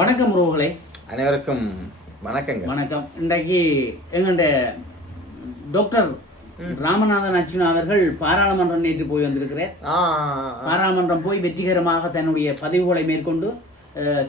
வணக்கம் உறவுகளே. அனைவருக்கும் வணக்கங்க. வணக்கம். இன்றைக்கு எங்களுடைய டாக்டர் ராமநாதன் அர்ச்சுனா அவர்கள் பாராளுமன்றம் நேற்று போய் வந்திருக்கிறார். பாராளுமன்றம் போய் வெற்றிகரமாக தன்னுடைய பதிவுகளை மேற்கொண்டு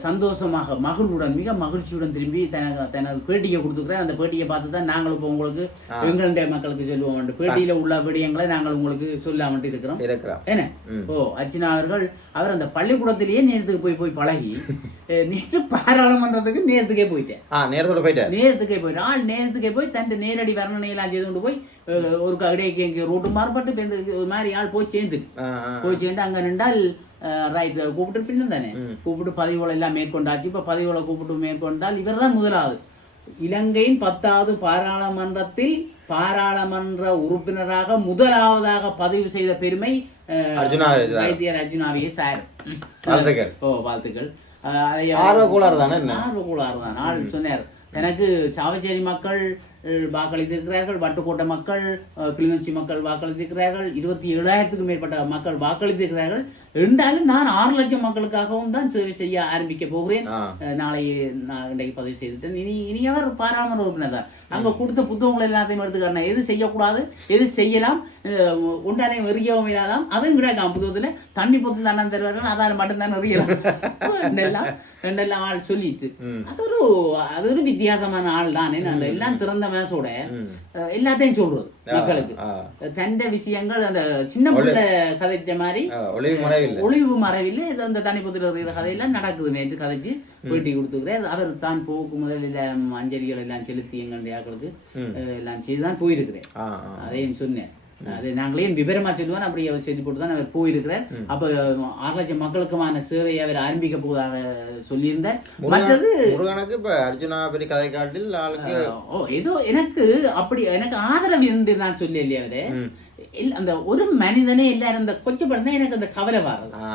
சந்தோஷமாக மகிழ்வுடன் மிக மகிழ்ச்சியுடன் திரும்பி தனக்கு தனது பேட்டியை கொடுத்துருக்கிறேன் அந்த பேட்டியை பார்த்து தான் நாங்கள் இப்போ உங்களுக்கு எங்களுடைய மக்களுக்கு சொல்லுவோம். பேட்டியில் உள்ள விடயங்களை நாங்கள் உங்களுக்கு சொல்லாமட்டு இருக்கிறோம். இருக்கிறோம். என்ன. ஓ அர்ச்சனா அவர்கள் அவர் அந்த பள்ளிக்கூடத்திலேயே நேரத்துக்கு போய் போய் பழகி நேற்று பாராளுமன்றத்துக்கு நேரத்துக்கே போயிட்டேன். ஆ நேரத்தோட போயிட்டார். நேரத்துக்கே போய் ஆள் நேரத்துக்கே போய் தன் நேரடி வர்ணனையெல்லாம் செய்து கொண்டு போய் ஒரு கடைக்கு எங்கே ரோட்டு மாறுபட்டு மாதிரி ஆள் போய் சேர்ந்துட்டு. போய் சேர்ந்து அங்கே நின்றால் ரைட் கூப்பிட்டு பின்ன தானே கூப்பிட்டு பதிவுகளை எல்லாம் மேற்கொண்டாச்சு இப்போ பதிவுகளை கூப்பிட்டு மேற்கொண்டால் இவர் தான் முதலாவது இலங்கையின் பத்தாவது பாராளுமன்றத்தில் பாராளுமன்ற உறுப்பினராக முதலாவதாக பதிவு செய்த பெருமை. வைத்தியர் அர்ஜுனாவையே சார் வாழ்த்துக்கள் ஓ வாழ்த்துக்கள் ஆர்வ கோளாறு தானே என்ன ஆர்வக்குள்ளார் தான் சொன்னார் எனக்கு சாவச்சேரி மக்கள் வாக்களித்திருக்கிறார்கள். வட்டுக்கோட்டை மக்கள் கிளிநொச்சி மக்கள் வாக்களித்திருக்கிறார்கள். இருபத்தி ஏழாயிரத்துக்கும் மேற்பட்ட மக்கள் வாக்களித்திருக்கிறார்கள். இருந்தாலும் நான் ஆறு லட்சம் மக்களுக்காகவும் தான் சேவை செய்ய ஆரம்பிக்க போகிறேன். நாளை நான் இன்றைக்கு பதிவு செய்துட்டேன் இனி இனி அவர் பாராளுமன்ற உறுப்பினர் தான் அங்கே கொடுத்த புத்தகங்கள் எல்லாத்தையும் எடுத்துக்காட்டினா எது செய்யக்கூடாது எது செய்யலாம் அஹ், உண்டாலையும் எறியவும் இல்லாதாம் அதுவும் கிடையாது புத்தகத்தில் தண்ணி பொத்தில் தானே தருவார்கள். அதால் மட்டும்தான் எறியலாம். ரெண்டெல்லாம் ரெண்டெல்லாம் ஆள் சொல்லிட்டு. அது ஒரு அது ஒரு வித்தியாசமான ஆள் தானே அந்த எல்லாம் திறந்த மனசோட எல்லாத்தையும் சொல்றது மக்களுக்கு. தண்ட விஷயங்கள் அந்த சின்ன பிள்ளை கதைச்ச மாதிரி ஒளிவு மறைவில் இது அந்த தனிப்பத்தில் இருக்கிற கதையெல்லாம் நடக்குது நேற்று கதைச்சு பேட்டி கொடுத்துக்கிறார் அவர் தான் போக்கு முதலில் அஞ்சலிகள் எல்லாம் செலுத்தி எங்களுடைய ஆக்களுக்கு எல்லாம் செய்து தான் போயிருக்கிறேன். அதையும் சொன்னேன். அது நாங்களே விவரமா சொல்லுவோம் அப்படி அவர் செய்தி போட்டு தான் அவர் போயிருக்கிறார் அப்ப ஆறு லட்சம் மக்களுக்குமான சேவையை அவர் ஆரம்பிக்க போவதாக சொல்லியிருந்தார் மற்றது முருகனுக்கு இப்ப அர்ஜுனா பெரிய கதை காட்டில் ஆளுக்கு ஓ ஏதோ எனக்கு அப்படி எனக்கு ஆதரவு என்று நான் சொல்லி இல்லையா அவரு. அந்த ஒரு மனிதனே எல்லாரும் அந்த கொச்சப்படம் தான் எனக்கு அந்த கவலை ஆ.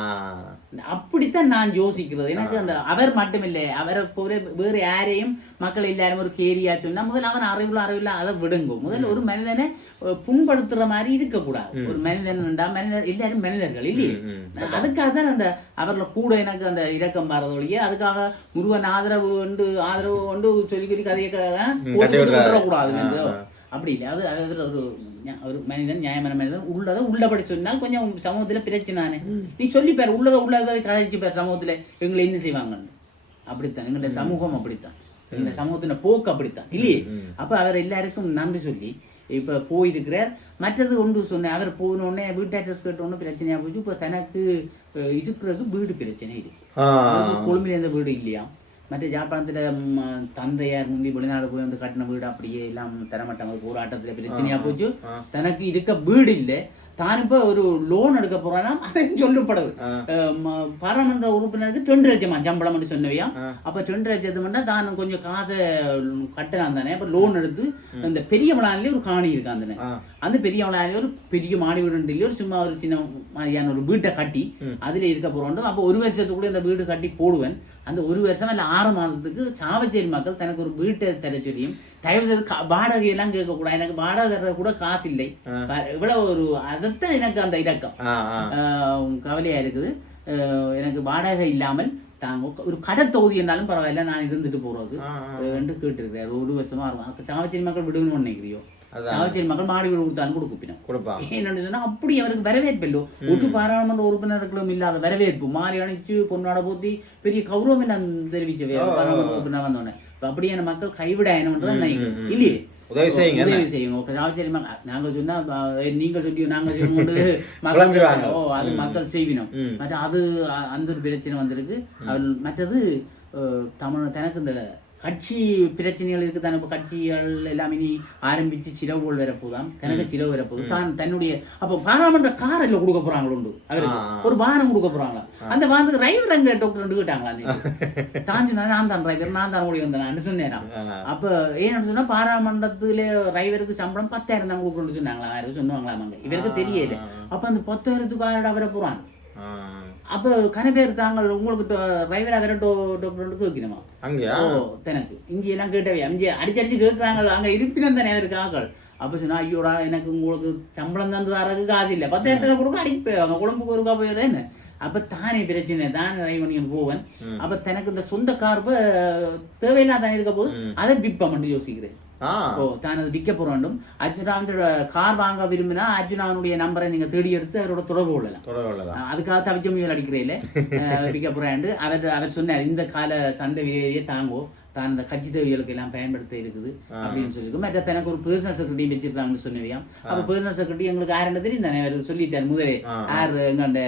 அப்படித்தான் நான் யோசிக்கிறது. எனக்கு அந்த அவர் மட்டுமில்லை. அவரை போற வேறு யாரையும் மக்கள் எல்லாரும் ஒரு கேடியா சொன்னா முதல்ல அவன் அறிவுல அறிவில்ல அதை விடுங்க முதல்ல ஒரு மனிதனை புண்படுத்துற மாதிரி இருக்கக்கூடாது. ஒரு மனிதன் மனிதர் எல்லாரும் மனிதர்கள் இல்லையே? அதுக்காக தான் அந்த அவர்ல கூட எனக்கு அந்த இரக்கம் பாரத ஒழிய அதுக்காக முருகன் ஆதரவு உண்டு ஆதரவு உண்டு சொல்லி சொல்லி கதையை வந்து அப்படி இல்லை. அது அது ஒரு ஒரு மனிதன் நியாயமான மனிதன். உள்ளதை உள்ளபடி சொன்னால் கொஞ்சம் சமூகத்துல பிரச்சனை நீ சொல்லி பாரு உள்ளதை உள்ளதை பாரு சமூகத்துல. எங்களை என்ன செய்வாங்கன்னு. அப்படித்தான். எங்களுடைய சமூகம் அப்படித்தான். இந்த சமூகத்தின போக்கு அப்படித்தான். இல்லையே? அப்ப அவர் எல்லாருக்கும் நன்றி சொல்லி இப்ப போயிருக்கிறார். மற்றது ஒன்று சொன்னேன். அவர் போன உடனே வீட்டு அட்ரஸ் கேட்டோன்னு பிரச்சனையா போச்சு. இப்போ தனக்கு இருக்கிறதுக்கு வீடு பிரச்சனை ஆ. கொழும்பில் எந்த வீடு இல்லையா? மற்ற ஜாப்பானத்தில் தந்தையார் முந்தி வெளிநாடு போய் வந்து கட்டின வீடு அப்படியே எல்லாம் தரமாட்டாங்க. போராட்டத்தில் பிரச்சனையா போச்சு. தனக்கு இருக்க வீடு இல்லை. தான் இப்போ ஒரு லோன் எடுக்க போறானா? அதையும் ம- பாராளுமன்ற உறுப்பினருக்கு ரெண்டு லட்சமா சம்பளம்னு சொன்னவையா? அப்ப ரெண்டு லட்சத்துமெண்டா தான் கொஞ்சம் காசை கட்டலாம் தானே. அப்ப லோன் எடுத்து அந்த பெரிய விழாலே ஒரு காணி இருக்கான் தானே. அந்த பெரிய விழாலே ஒரு பெரிய மாடி வீடு ஒரு சும்மா ஒரு சின்ன மாதிரியான ஒரு வீட்டை கட்டி அதுல இருக்க போறோம். அப்போ ஒரு வருஷத்துக்குள்ள இந்த வீடு கட்டி போடுவேன். அந்த ஒரு வருஷம் இல்ல ஆறு மாதத்துக்கு சாவச்சேரி மக்கள் தனக்கு ஒரு வீட்டை தர சொல்லியும் தயவு செய்து வாடகை எல்லாம் கேட்கக்கூடாது. எனக்கு வாடகை தர கூட காசு இல்லை இவ்வளவு ஒரு அதைத்தான் எனக்கு அந்த ஆஹ் கவலையா இருக்குது. எனக்கு வாடகை இல்லாமல் தாங்க ஒரு கடை தொகுதி என்றாலும் பரவாயில்ல. நான் இருந்துட்டு போறது ஆ, ரெண்டு கேட்டுருக்கிறேன் ஒரு வருஷமா இருக்கும் சாவச்சேரி மக்கள் விடுங்கன்னு நினைக்கிறியோ. சாவச்சேரி மக்கள் மாடி வீடு கொடுத்தாலும் கொடுப்பினோம் கொடுப்பான் என்னன்னு சொன்னா அப்படி அவருக்கு வரவேற்பு இல்லோ. ஒட்டு பாராளுமன்ற உறுப்பினர்களும் இல்லாத வரவேற்பு. மாறி அணிச்சு பொன்னாட போத்தி பெரிய கௌரவம் எல்லாம் தெரிவிச்சவே? பாராளுமன்ற உறுப்பினர் வந்தோடனே. இப்ப அப்படியான மக்கள் கைவிட என்னன்றதான் நினைக்கிறேன். இல்லையே? உதவி செய்யுங்க என்ன? உதவி செய்யுங்க. சாவச்சேரி மக்கள் நாங்க சொன்னா அஹ், நீங்கள் சொல்லி நாங்க சொல்லும்போது குழம்பிடுவாங்க. மக்கள் ஓ அது மக்கள் செய்வினோம். மற்ற அது அந்த ஒரு பிரச்சனை வந்திருக்கு. அவர் மற்றது தமிழ் தனக்கு இந்த கட்சி பிரச்சனைகள் இருக்கு தானே இப்போ கட்சிகள் எல்லாம் இனி ஆரம்பிச்சு சிலவுகள் வரப்போதாம் தனக்கு சிலவு வரப்போகுது தான் தன்னுடைய அப்போ பாராளுமன்ற கார் எல்லாம் கொடுக்க போறாங்களோ உண்டு? அவருக்கு. ஒரு வாகனம் கொடுக்க போறாங்களா? அந்த வாகனத்துக்கு டிரைவர் அங்க டாக்டர் கேட்டாங்களா. தான் சொன்னா நான் தான் டிரைவர் நான் தான் ஓடி வந்தேன் சொன்னேன். அப்ப ஏன்னு சொன்னா பாராளுமன்றத்துல டிரைவருக்கு சம்பளம் பத்தாயிரம் தான் கொடுக்கணும்னு சொன்னாங்களா? யாரும் சொன்னாங்களாமாங்க இவருக்கு தெரியல. அப்ப அந்த பத்தாயிரத்துக்கு ஆயிரம் வர போறான். ஆ. அப்ப கன பேர் தாங்கள் உங்களுக்கு டிரைவரா வேற டாக்டர் கேட்கணுமா அங்கயா? ஓ தனக்கு. இஞ்சி எல்லாம் கேட்டவே. அஞ்சு அடிச்சு அடிச்சு கேட்கறாங்க அங்க இருப்பினம் தானே அவருக்கு ஆக்கள் அப்ப சொன்னா ஐயோடா எனக்கு உங்களுக்கு சம்பளம் தந்து தரக்கு காசு இல்லை. பத்தாயிரத்துக்கு கொடுக்க அடிப்பேன் அவங்க குழம்புக்கு ஒருக்கா போயிடுறேன் அப்ப தானே பிரச்சனை. தான் ரைவணியன் போவன் அப்ப தனக்கு இந்த சொந்த கார்ப தேவையில்லாத இருக்க போது அதை விற்பம் யோசிக்கிறேன். ஆ ஓ தான் அது விற்க வேண்டும். அர்ஜுனா வந்து கார் வாங்க விரும்பினா அர்ஜுனாவுடைய நம்பரை நீங்க தேடி எடுத்து அவரோட தொடர்பு கொள்ளலாம். அதுக்காக தவிச்ச முயல் அடிக்கிறேன் விற்க போறாண்டு அவர் அவர் சொன்னார் இந்த கால சந்தை விலையே தாங்கோ. தான் இந்த கட்சி தேவைகளுக்கு எல்லாம் பயன்படுத்த இருக்குது. அப்படின்னு சொல்லியிருக்கு மற்ற தனக்கு ஒரு பர்சனல் செக்ரட்டரி வச்சிருக்காங்கன்னு சொன்னவையாம். அப்ப பர்சனல் செக்ரட்டரி எங்களுக்கு யாருன்னு தெரியும் தானே? அவர் சொல்லிட்டார் முதலே யார் எங்க அந்த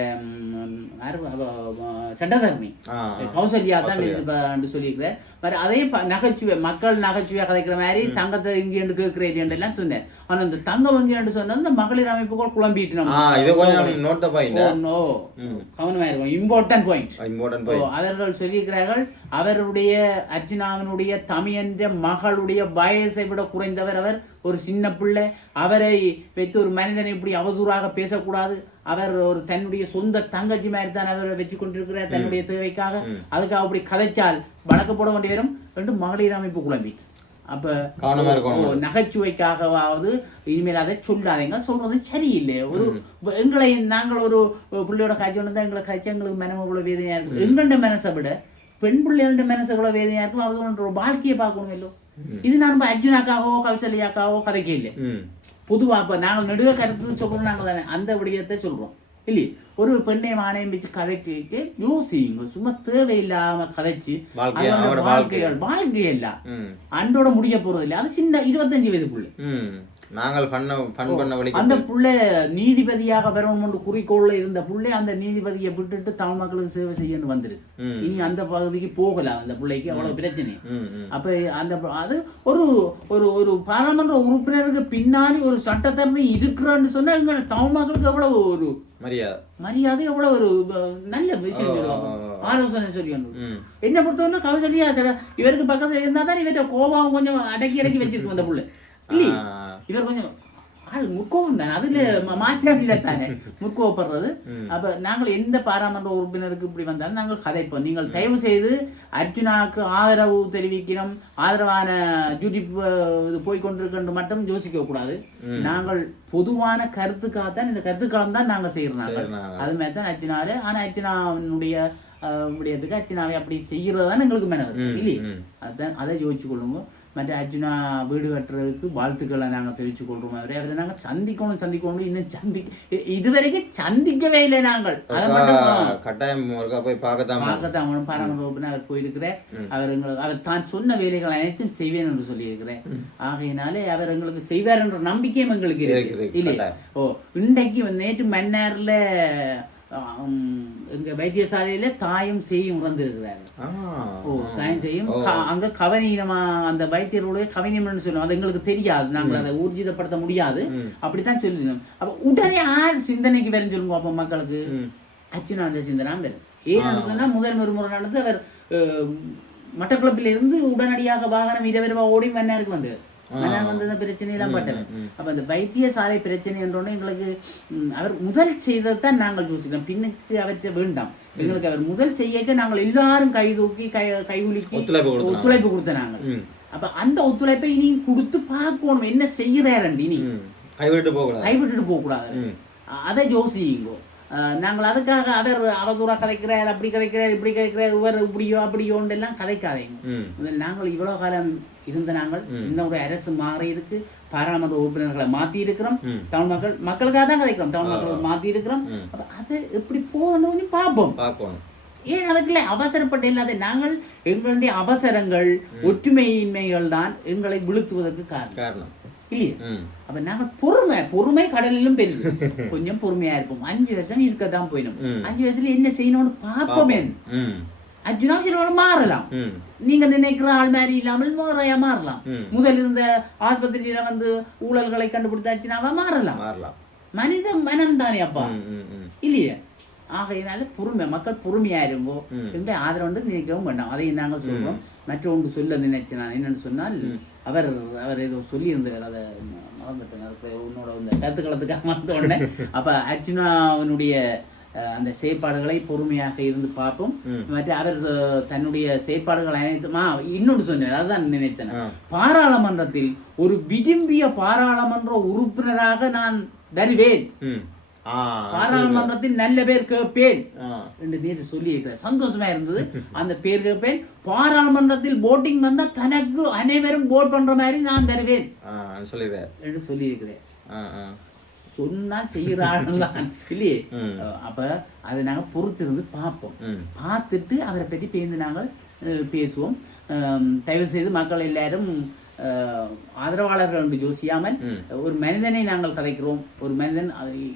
ம், யாரு அவ, அவ, சட்டத்தரணி ஆ. கௌசல்யா தான் சொல்லியிருக்கிறார். அதே நகைச்சுவை மக்கள் நகைச்சுவையா கதைக்கிற மாதிரி தங்கத்தை இங்கேண்டு கேட்கிறேன் எல்லாம் சொன்னேன் ஆனா இந்த தங்கம் இங்கேண்டு சொன்னா இந்த மகளிர் அமைப்புகள் குழம்பிட்டு நோ கவனமா இருக்கும் இம்பார்ட்டன்ட் பாயிண்ட் அவர்கள் சொல்லியிருக்கிறார்கள் அவருடைய அர்ஜுனாவினுடைய தமையன்ற மகளுடைய வயசை விட குறைந்தவர் அவர் ஒரு சின்ன பிள்ளை அவரை வைத்து ஒரு மனிதனை இப்படி அவதூறாக பேசக்கூடாது. அவர் ஒரு தன்னுடைய சொந்த தங்கச்சி மாதிரி தான் அவரை வச்சு கொண்டிருக்கிறார் தன்னுடைய தேவைக்காக. அதுக்காக அப்படி கதைச்சால் வழக்கு போட வேண்டி வரும் என்று மகளிர் அமைப்பு குழம்பிட்டு அப்ப நகைச்சுவைக்காகவாவது இனிமேல் அதை சொல்லாதீங்க. சொல்றது சரியில்லை. ஒரு எங்களை நாங்கள் ஒரு பிள்ளையோட காய்ச்சி வந்தா எங்களை காய்ச்சி எங்களுக்கு மனம இவ்வளவு வேதனையா இருக்கு எங்கள்ட மனசை விட பெண் பிள்ளைகளோட மனசு இவ்வளவு வேதனையா இருக்கும்? அது ஒரு வாழ்க்கையை பார்க்கணும் இல்லோ இது இப்ப அர்ஜுனாக்காகவோ கௌசல்யாக்காகவோ கதைக்க இல்லை ம் பொதுவா இப்ப நாங்கள் நடுவே கருத்து சொல்றோம் நாங்கள் தானே அந்த விடயத்தை சொல்றோம் இல்லையே ஒரு பெண்ணை மானையும் வச்சு கதைக்கு யோசிங்க சும்மா தேவையில்லாம கதைச்சு வாழ்க்கைகள் வாழ்க்கையல்ல அன்றோட முடிய போறது இல்லை அது சின்ன இருபத்தஞ்சு வயது புள்ள நாங்கள் பண்ண ஃபன் பண்ண அந்த புள்ள நீதிபதியாக வரணும் என்று குறிக்கோள்ல இருந்த புள்ளை அந்த நீதிபதியை விட்டுட்டு தமிழ் மக்களுக்கு சேவை செய்யணும் வந்திருக்கு. இனி அந்த பகுதிக்கு போகலாம் அந்த பிள்ளைக்கு அவ்வளவு பிரச்சனை அப்ப அந்த அது ஒரு ஒரு ஒரு பாராளுமன்ற உறுப்பினருக்கு பின்னாடி ஒரு சட்டத்தரணி இருக்கிறான்னு சொன்னா எங்க தமிழ் மக்களுக்கு எவ்வளவு ஒரு மரியாதை. மரியாதை எவ்வளவு ஒரு நல்ல விஷயம் சொல்லுவாங்க. ஆலோசனை சொல்லி ம். என்ன பொறுத்தவரை கவசலியா சில இவருக்கு பக்கத்துல இருந்தா தான் இவர்கிட்ட கோபம் கொஞ்சம் அடக்கி அடக்கி வச்சிருக்கும் அந்த புள்ள. இல்லையே. இவர் கொஞ்சம் ஆள் முற்கோபம் தானே? அதுல மாற்றம் இல்லை தானே? முற்கோபப்படுறது அப்ப நாங்கள் எந்த பாராளுமன்ற உறுப்பினருக்கு இப்படி வந்தாலும் நாங்கள் கதைப்போம். நீங்கள் தயவு செய்து அர்ஜுனாவுக்கு ஆதரவு தெரிவிக்கிறோம் ஆதரவான டியூட்டி இது போய் கொண்டிருக்கின்ற மட்டும் யோசிக்க கூடாது. நாங்கள் பொதுவான கருத்துக்காகத்தான் இந்த கருத்துக்களம் தான் நாங்கள் செய்யறோம் நாங்கள். அது மாதிரி தான் அர்ச்சனாரு ஆனா அர்ச்சனாவினுடைய அஹ், விடயத்துக்கு அர்ச்சனாவை அப்படி செய்யறது தான் எங்களுக்கு மேலே இல்லையே? ம். அதான் அதை யோசிச்சு கொள்ளுங்க மற்ற அர்ஜுனா வீடு கட்டுறதுக்கு வாழ்த்துக்களை நாங்கள் தெரிவிச்சு கொள்றோம் அவரை அவரை நாங்கள் சந்திக்கணும் சந்திக்கணும் இன்னும் சந்தி இதுவரைக்கும் சந்திக்கவே இல்லை நாங்கள். கட்டாயம் போய் பார்க்கத்தான். பார்க்கத்தான் அவனும் பாராமர வகுப்புன்னு அவர் போயிருக்கிறார் அவர் எங்களுக்கு அவர் தான் சொன்ன வேலைகள் அனைத்தும் செய்வேன் என்று சொல்லியிருக்கிறேன். ஆகையினாலே அவர் எங்களுக்கு செய்வார் என்ற நம்பிக்கையும் எங்களுக்கு இருக்கு. இல்லையா? ஓ இன்றைக்கு நேற்று மன்னார்ல எங்க வைத்தியசாலையில தாயும் செய்யும் இறந்திருக்கிறாரு ஆ. ஓ தாயம் செய்யும் அங்க கவனீனமா அந்த வைத்தியர்களுடைய கவனீனம்னு சொல்லுவோம் அது எங்களுக்கு தெரியாது. நாங்கள் அதை ஊர்ஜிதப்படுத்த முடியாது. அப்படித்தான் சொல்லிருந்தோம் அப்ப உடனே ஆறு சிந்தனைக்கு வேற சொல்லுங்க அப்ப மக்களுக்கு. அச்சுனாந்த சிந்தனா வரும் ஏன்னு சொன்னா முதல் ஒரு முறை நடந்து அவர் இருந்து உடனடியாக வாகனம் இரவிரவா ஓடி மன்னாருக்கு வந்தார் மன்னார் வந்து இந்த பிரச்சனையெல்லாம் பட்டவர் அப்ப அந்த வைத்தியசாலை பிரச்சனை என்றோடனே எங்களுக்கு அவர் முதல் செய்ததான் நாங்கள் யோசிக்கிறோம். பின்னுக்கு அவற்றை வேண்டாம். எங்களுக்கு அவர் முதல் செய்யக்க நாங்கள் எல்லாரும் கை தூக்கி கை கைகுலுக்கி ஒத்துழைப்பு கொடுத்த நாங்கள். அப்ப அந்த ஒத்துழைப்பை இனி கொடுத்து பார்க்கணும். என்ன செய்யறாரண்டி இனி. கைவிட்டு போகக்கூடாது. கைவிட்டுட்டு போக கூடாது அதை யோசிங்கோ நாங்கள் அதுக்காக அவர் அவதூறா கதைக்கிறார் அப்படி கதைக்கிறார் இப்படி கதைக்கிறார் இவர் இப்படியோ அப்படியோன்னு எல்லாம் கதைக்காதீங்க. நாங்கள் இவ்வளவு காலம் இருந்த நாங்கள். ஒரு அரசு மாறி இருக்கு. பாராளுமன்ற உறுப்பினர்களை மாத்தி இருக்கிறோம். தமிழ் மக்கள் மக்களுக்காக தான் கதைக்கிறோம். தமிழ் மக்கள் மாத்தி இருக்கிறோம். அது எப்படி போகணும்னு பார்ப்போம். ஏன் அதுக்குள்ள அவசரப்பட்டு இல்லாத நாங்கள் எங்களுடைய அவசரங்கள் ஒற்றுமையின்மைகள் தான் எங்களை விழுத்துவதற்கு காரணம். இல்லையா? அப்ப நாங்கள் பொறுமை பொறுமை கடலிலும் பெருது கொஞ்சம் பொறுமையா இருப்போம். அஞ்சு வருஷம் இருக்கதான் போயிடும் அஞ்சு வருஷத்துல என்ன செய்யணும்னு பார்ப்போமே. அஞ்சு நாள் மாறலாம். நீங்க நினைக்கிற ஆள் மாதிரி இல்லாமல் முறையா மாறலாம். முதல் இருந்த ஆஸ்பத்திரியில வந்து ஊழல்களை கண்டுபிடித்த அர்ச்சனாவா மாறலாம். மாறலாம். மனித மனம் தானே அப்பா. இல்லையே? ஆகையினால பொறுமை மக்கள் பொறுமையா இருங்கோ. என்ற ஆதரவு நினைக்கவும் வேண்டாம். அதை நாங்கள் சொல்றோம். மற்றொன்று சொல்ல நினைச்சேன் நான் என்னன்னு சொன்னால் அவர் அவர் ஏதோ சொல்லியிருந்தார். அதை மறந்துட்டேன். உன்னோட இந்த கருத்துக்களத்துக்காக மறந்த உடனே. அப்ப அர்ஜுனாவினுடைய அந்த செயற்பாடுகளை பொறுமையாக இருந்து பார்ப்போம். மற்ற அவர் தன்னுடைய செயற்பாடுகள் அனைத்துமா இன்னொன்று சொன்னார் அதுதான் நினைத்தேன். பாராளுமன்றத்தில் ஒரு விரும்பிய பாராளுமன்ற உறுப்பினராக நான் வருவேன் பாராளுமன்றத்தில் நல்ல பேர் கேட்பேன். என்று நேற்று சொல்லி இருக்கிறேன் சந்தோஷமா இருந்தது. அந்த பேர் கேட்பேன். பாராளுமன்றத்தில் போட்டிங் வந்தா தனக்கு அனைவரும் போட் பண்ற மாதிரி நான் தருவேன். என்று சொல்லியிருக்கிறேன் ஆ ஆ. சொன்னால் செய்கிறார்கள் தான் இல்லையே அப்ப அதை நாங்க பொறுத்திருந்து பார்ப்போம். பார்த்துட்டு அவரை பற்றி பேர்ந்து நாங்கள் பேசுவோம். தயவு செய்து மக்கள் எல்லாரும் ஆதரவாளர்கள் என்று யோசியாமல். ஒரு மனிதனை நாங்கள் கதைக்கிறோம். ஒரு மனிதன்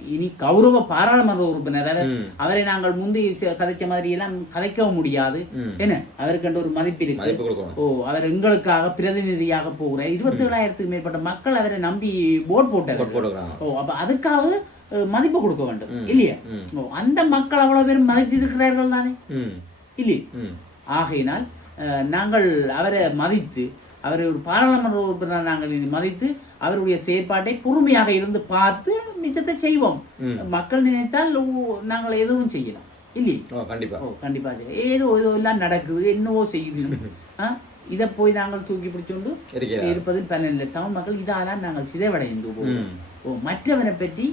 இனி கௌரவ பாராளுமன்ற உறுப்பினர் அவர் நாங்கள் முந்தி ச- கதைச்ச மாதிரி எல்லாம் கதைக்கவும் முடியாது. என்ன? அவருக்கு ஒரு மதிப்பு இருக்கு. ஓ அவர் எங்களுக்காக பிரதிநிதியாக போகிறார். இருபத்தி ஏழாயிரத்துக்கு மேற்பட்ட மக்கள் அவரை நம்பி போட் போட்டார் ஓ அப்ப அதுக்காவது மதிப்பு கொடுக்க வேண்டும். இல்லையா? அந்த மக்கள் அவ்வளவு பேரும் மதித்திருக்கிறார்கள் தானே? இல்லையே? ஆகையினால் நாங்கள் அவரை மதித்து அவரை ஒரு பாராளுமன்ற உறுப்பினர் நாங்கள் மதித்து அவருடைய செயற்பாட்டை பொறுமையாக இருந்து பார்த்து மிச்சத்தை செய்வோம். மக்கள் நினைத்தால் நாங்கள் எதுவும் செய்யலாம். இல்லையே? கண்டிப்பா. ஓ கண்டிப்பாக. ஏதோ ஏதோ எல்லாம் நடக்குது என்னவோ செய்யுது இதை போய் நாங்கள் தூக்கி பிடிச்சோண்டு இருப்பதில் பலனில்லை தமிழ் மக்கள் இதாலாம் நாங்கள் சிதைவடைந்து போவோம். மற்றவனை பற்றி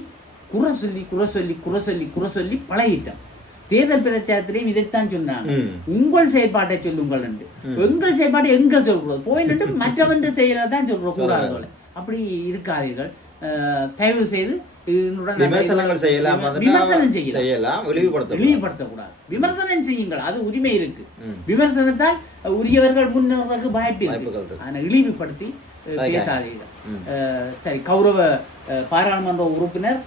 குறை சொல்லி குறை சொல்லி குறை சொல்லி குறை சொல்லி பழகிட்டோம். தேர்தல் பிரச்சாரத்திலையும் இதைத்தான் சொன்னாங்க. உங்கள் செயல்பாட்டை சொல்லுங்கள் என்று. எங்கள் செயல்பாட்டை எங்க சொல்றது போய் நின்று மற்றவன் செயலை தான் சொல்றோம். கூடாது. அப்படி இருக்காதீர்கள். தயவு செய்து விமர்சனங்கள் செய்யலாம். விமர்சனம் செய்யலாம். இழிவுபடுத்த இழிவுபடுத்தக்கூடாது. விமர்சனம் செய்யுங்கள். அது உரிமை இருக்கு. விமர்சனத்தால் உரியவர்கள் முன்னேறதுக்கு வாய்ப்பு இருக்கு. இருக்கு. ஆனா இழிவுபடுத்தி. பேசாதீர்கள். சரி கௌரவ பாராளுமன்ற உறுப்பினர்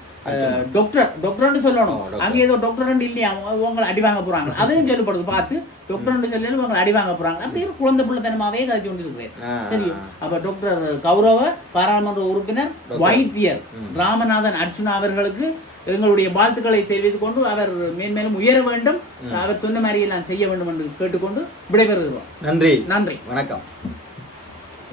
டாக்டர் டாக்டர்னு சொல்லணும். அங்க ஏதோ டாக்டர் இல்லையா? உங்களை அடி வாங்க போறாங்க. அதையும் சொல்லப்படுது பார்த்து. டாக்டர் சொல்லி உங்களை அடி வாங்க போறாங்க. அப்படி குழந்தை பிள்ளைத்தனமாவே கதைச்சு கொண்டு இருக்கிறேன் தெரியும் அப்ப டாக்டர் கௌரவ பாராளுமன்ற உறுப்பினர் வைத்தியர் ராமநாதன் அர்ச்சுனா அவர்களுக்கு எங்களுடைய வாழ்த்துக்களை தெரிவித்துக் கொண்டு அவர் மேன்மேலும் உயர வேண்டும். அவர் சொன்ன மாதிரி எல்லாம் செய்ய வேண்டும் என்று கேட்டுக்கொண்டு விடைபெறுகிறோம். நன்றி. நன்றி. வணக்கம்.